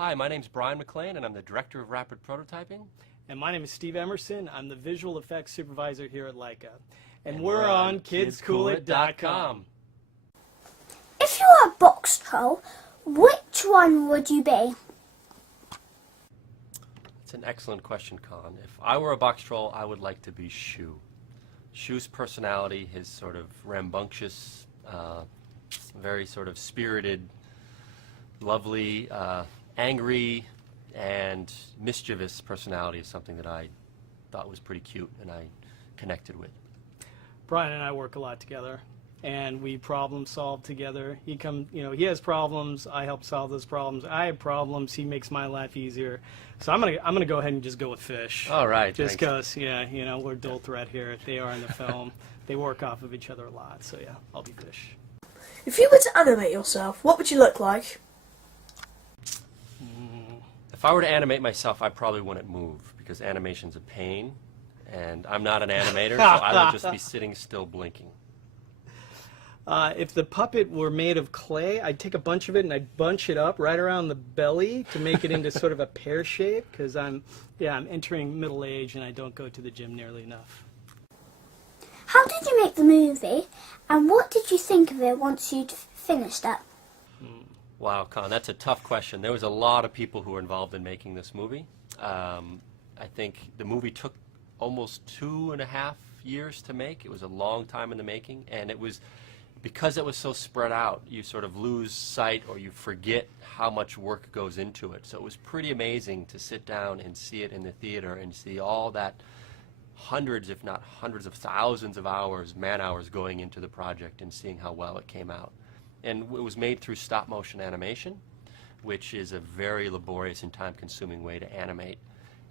Hi, my name's Brian McLean, and I'm the Director of Rapid Prototyping. And my name is Steve Emerson. I'm the Visual Effects Supervisor here at Leica. And we're on KidsCoolIt.com. If you were a Boxtroll, which one would you be? It's an excellent question, Colin. If I were a Boxtroll, I would like to be Shu. Shu's personality, his sort of rambunctious, very sort of spirited, lovely, angry, and mischievous personality is something that I thought was pretty cute and I connected with. Brian and I work a lot together, and we problem solve together. He has problems, I help solve those problems. I have problems, he makes my life easier. So I'm gonna go ahead and just go with Fish. All right, just because, we're dual threat here. They are in the film. They work off of each other a lot. So yeah, I'll be Fish. If you were to animate yourself, what would you look like? If I were to animate myself, I probably wouldn't move because animation's a pain, and I'm not an animator, so I would just be sitting still blinking. If the puppet were made of clay, I'd take a bunch of it and I'd bunch it up right around the belly to make it into sort of a pear shape, because I'm entering middle age and I don't go to the gym nearly enough. How did you make the movie, and what did you think of it once you'd finished it? Wow, Con, that's a tough question. There was a lot of people who were involved in making this movie. I think the movie took almost 2.5 years to make. It was a long time in the making, and it was because it was so spread out, you sort of lose sight or you forget how much work goes into it. So it was pretty amazing to sit down and see it in the theater and see all that hundreds, if not hundreds of thousands of hours, man-hours going into the project and seeing how well it came out. And it was made through stop-motion animation, which is a very laborious and time-consuming way to animate.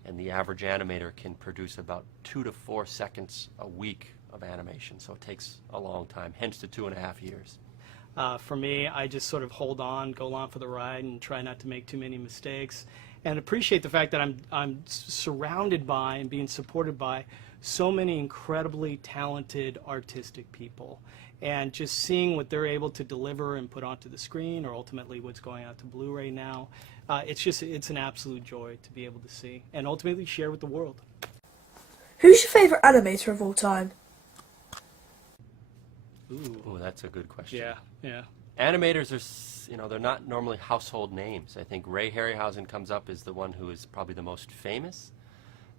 And the average animator can produce about 2 to 4 seconds a week of animation, so it takes a long time, hence the 2.5 years. For me, I just sort of hold on, go along for the ride, and try not to make too many mistakes, and appreciate the fact that I'm surrounded by and being supported by so many incredibly talented artistic people. And just seeing what they're able to deliver and put onto the screen, or ultimately what's going out to Blu-ray now, it's an absolute joy to be able to see and ultimately share with the world. Who's your favourite animator of all time? Ooh, that's a good question. Yeah. Animators are, they're not normally household names. I think Ray Harryhausen comes up as the one who is probably the most famous.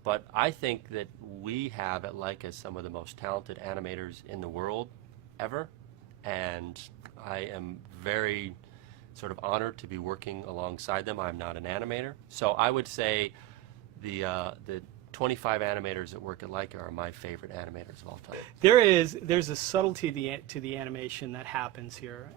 But I think that we have at Leica some of the most talented animators in the world ever, and I am very sort of honored to be working alongside them. I'm not an animator, so I would say the 25 animators that work at Leica are my favorite animators of all time. There's a subtlety to the animation that happens here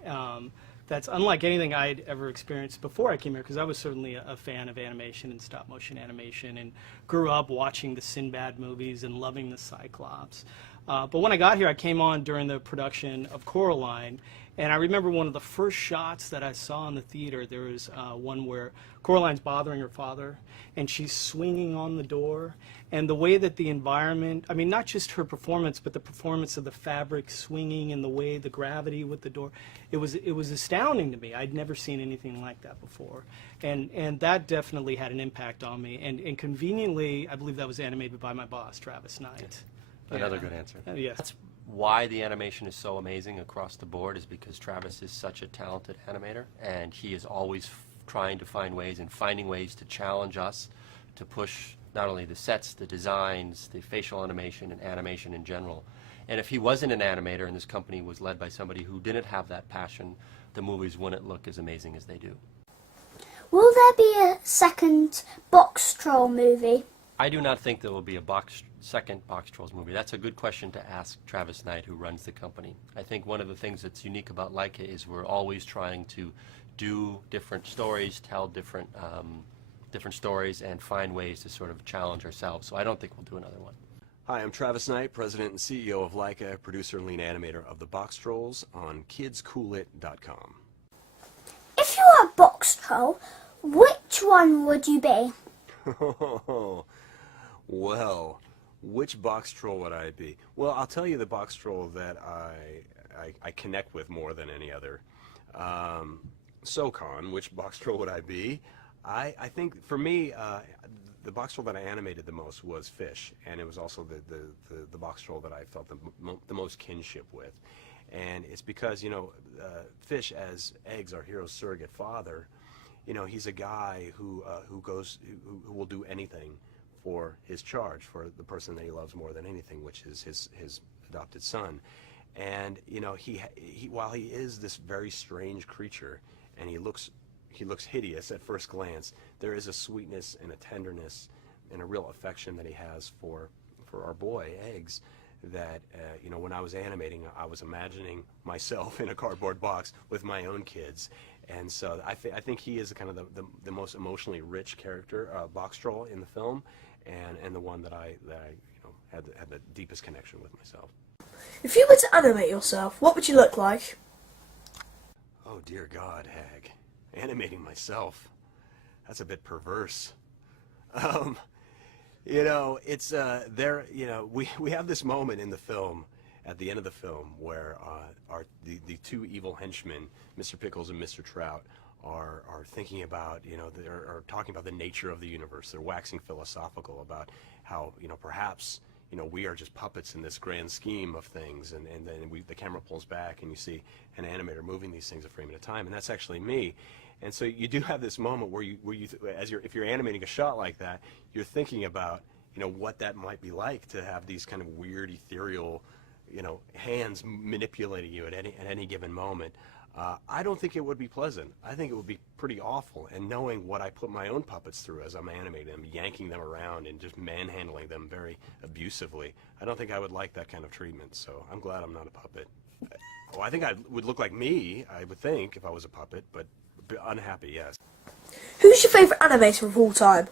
that's unlike anything I'd ever experienced before I came here, because I was certainly a fan of animation and stop motion animation and grew up watching the Sinbad movies and loving the Cyclops. But when I got here, I came on during the production of Coraline, and I remember one of the first shots that I saw in the theater. There was one where Coraline's bothering her father, and she's swinging on the door, and the way that the environment, I mean, not just her performance, but the performance of the fabric swinging and the way the gravity with the door, it was astounding to me. I'd never seen anything like that before, and that definitely had an impact on me. And conveniently, I believe that was animated by my boss, Travis Knight. Another good answer. Yes. That's why the animation is so amazing across the board, is because Travis is such a talented animator, and he is always trying to find ways and finding ways to challenge us to push not only the sets, the designs, the facial animation, and animation in general. And if he wasn't an animator and this company was led by somebody who didn't have that passion, the movies wouldn't look as amazing as they do. Will there be a second Boxtroll movie? I do not think there will be a second Boxtrolls movie. That's a good question to ask Travis Knight, who runs the company. I think one of the things that's unique about Leica is we're always trying to do different stories, tell different stories, and find ways to sort of challenge ourselves. So I don't think we'll do another one. Hi, I'm Travis Knight, President and CEO of Leica, producer and lead animator of the Boxtrolls on KidsCoolIt.com. If you were a Boxtroll, which one would you be? Well, which Boxtroll would I be? Well, I'll tell you the Boxtroll that I connect with more than any other. SoCon, which Boxtroll would I be? I think for me, the Boxtroll that I animated the most was Fish, and it was also the Boxtroll that I felt the most kinship with. And it's because, Fish, as Eggs, our hero's surrogate father, he's a guy who will do anything for his charge, for the person that he loves more than anything, which is his adopted son. And he while he is this very strange creature, and he looks hideous at first glance, there is a sweetness and a tenderness and a real affection that he has for our boy Eggs, that when I was animating, I was imagining myself in a cardboard box with my own kids. And so I think he is kind of the most emotionally rich character, Boxtroll, in the film, and the one that I had the deepest connection with myself. If you were to animate yourself, what would you look like? Oh dear God, Hag, animating myself, that's a bit perverse. It's we have this moment in the film, at the end of the film, where the two evil henchmen, Mr. Pickles and Mr. Trout, are thinking about, are talking about the nature of the universe. They're waxing philosophical about how, perhaps, we are just puppets in this grand scheme of things, and then the camera pulls back and you see an animator moving these things a frame at a time, and that's actually me. And so you do have this moment where if you're animating a shot like that, you're thinking about, what that might be like to have these kind of weird, ethereal, hands manipulating you at any given moment. I don't think it would be pleasant. I think it would be pretty awful. And knowing what I put my own puppets through as I'm animating them, yanking them around and just manhandling them very abusively, I don't think I would like that kind of treatment. So I'm glad I'm not a puppet. I think I would look like me, I would think, if I was a puppet, but unhappy, yes. Who's your favourite animator of all time?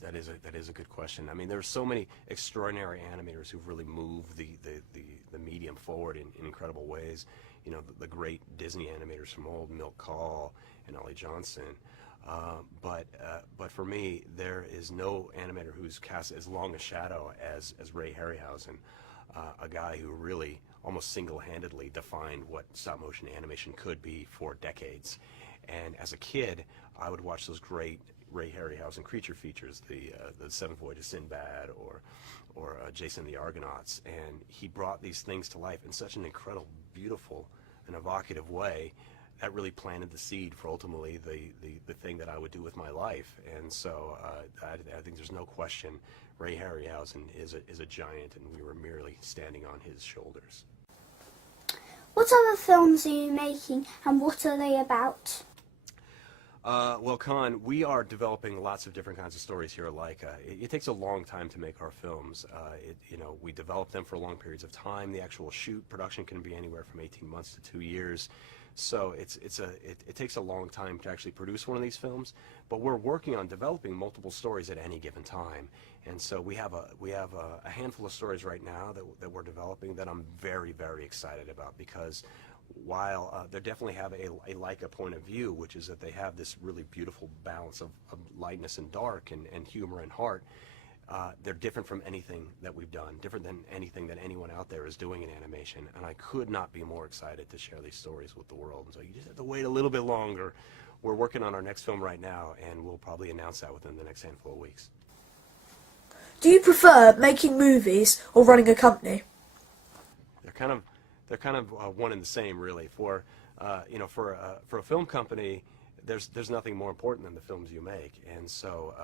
That is a good question. I mean, there are so many extraordinary animators who've really moved the medium forward in incredible ways. The great Disney animators from old, Milt Kahl and Ollie Johnson. But for me, there is no animator who's cast as long a shadow as Ray Harryhausen, a guy who really almost single-handedly defined what stop-motion animation could be for decades. And as a kid, I would watch those great Ray Harryhausen creature features, the Seventh Voyage of Sinbad, or Jason and the Argonauts, and he brought these things to life in such an incredible, beautiful, and evocative way that really planted the seed for ultimately the thing that I would do with my life. And so I think there's no question Ray Harryhausen is a giant, and we were merely standing on his shoulders. What other films are you making, and what are they about? Well, Con, we are developing lots of different kinds of stories here at Leica. It takes a long time to make our films. We develop them for long periods of time. The actual production can be anywhere from 18 months to 2 years. So it takes a long time to actually produce one of these films. But we're working on developing multiple stories at any given time. And so we have a handful of stories right now that we're developing that I'm very, very excited about, because while they definitely have a Leica point of view, which is that they have this really beautiful balance of lightness and dark and humor and heart, they're different from anything that we've done, different than anything that anyone out there is doing in animation, and I could not be more excited to share these stories with the world. And so you just have to wait a little bit longer. We're working on our next film right now, and we'll probably announce that within the next handful of weeks. Do you prefer making movies or running a company? They're kind of one and the same, really. For a film company, there's nothing more important than the films you make, and so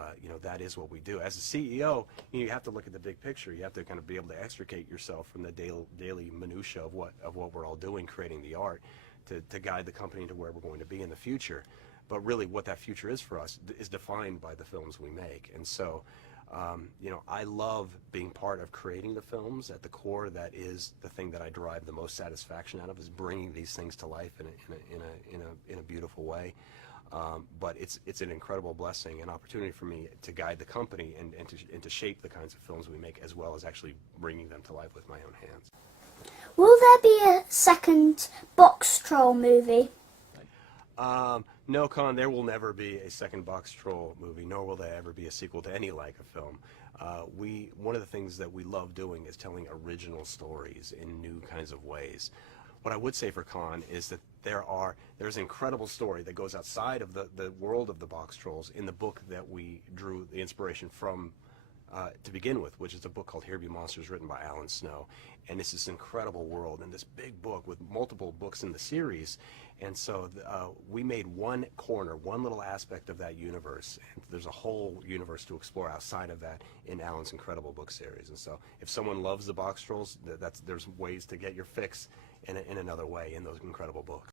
that is what we do. As a CEO, you have to look at the big picture. You have to kind of be able to extricate yourself from the daily minutia of what we're all doing, creating the art, to guide the company into where we're going to be in the future. But really, what that future is for us is defined by the films we make, and so. I love being part of creating the films. At the core, that is the thing that I derive the most satisfaction out of, is bringing these things to life in a beautiful way. But it's an incredible blessing and opportunity for me to guide the company and to shape the kinds of films we make, as well as actually bringing them to life with my own hands. Will there be a second Boxtroll movie? No, Con, there will never be a second Boxtroll movie, nor will there ever be a sequel to any Leica film. One of the things that we love doing is telling original stories in new kinds of ways. What I would say for Con is that there's an incredible story that goes outside of the world of the Boxtrolls in the book that we drew the inspiration from to begin with, which is a book called Here Be Monsters, written by Alan Snow. And it's this incredible world and this big book with multiple books in the series. And so we made one corner, one little aspect of that universe. And there's a whole universe to explore outside of that in Alan's incredible book series. And so if someone loves the Boxtrolls, there's ways to get your fix in another way in those incredible books.